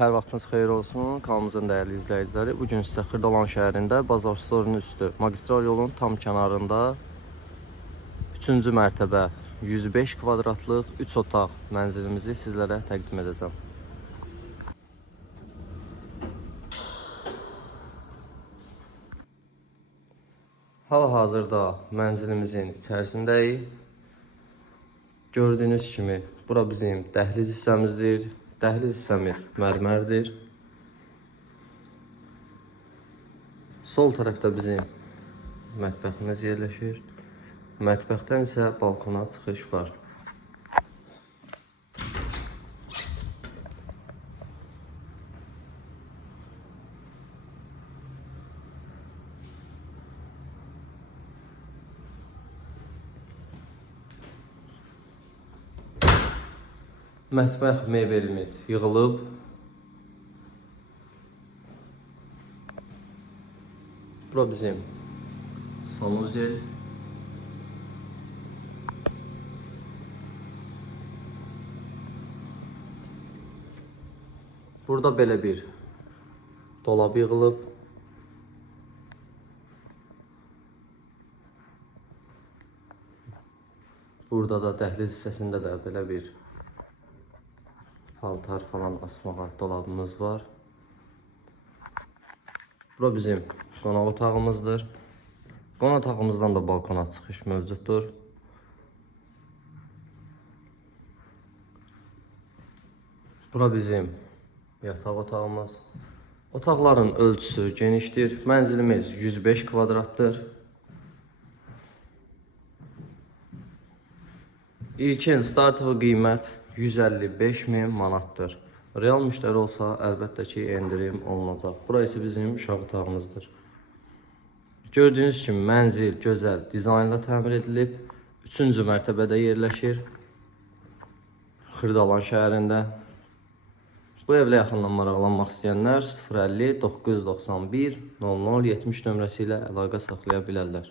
Hər vaxtınız xeyir olsun, kanalımızın dəyərli izləyiciləri. Bugün sizə Xırdalan şəhərində Bazar Store'un üstü, magistral yolun tam kənarında 3-cü mərtəbə 105 kvadratlıq 3 otaq mənzilimizi sizlərə təqdim edəcəm. Hal-hazırda mənzilimizin içərisindəyik. Gördüyünüz kimi, bura bizim dəhliz hissəmizdir. Dəhliz hissəmiz mərmərdir. Sol tərəfdə bizim mətbəximiz yerləşir. Mətbəxdən isə balkona çıxış var. Mətbəx mebelimiz yığılıb. Bura bizim sanuzel. Burada belə bir dolab yığılıb. Burada da dəhliz hissəsində də belə bir paltar falan asmağa dolabımız var. Bura bizim qonaq otağımızdır. Qonaq otağımızdan da balkona çıxış mövcuddur. Bura bizim yataq otağımız. Otaqların ölçüsü genişdir. Mənzilimiz 105 kvadratdır. İlkin startı qiymət 155.000 manatdır. Real müştəri olsa əlbəttə ki endirim olunacaq. Burası bizim uşaq otağımızdır. Gördüyünüz kimi mənzil gözəl dizaynla təmir edilib. 3-cü mərtəbədə yerləşir. Xırdalan şəhərində. Bu evlə yaxından maraqlanmaq istəyənlər 050 991 00 70 nömrəsi ilə əlaqə saxlaya bilərlər.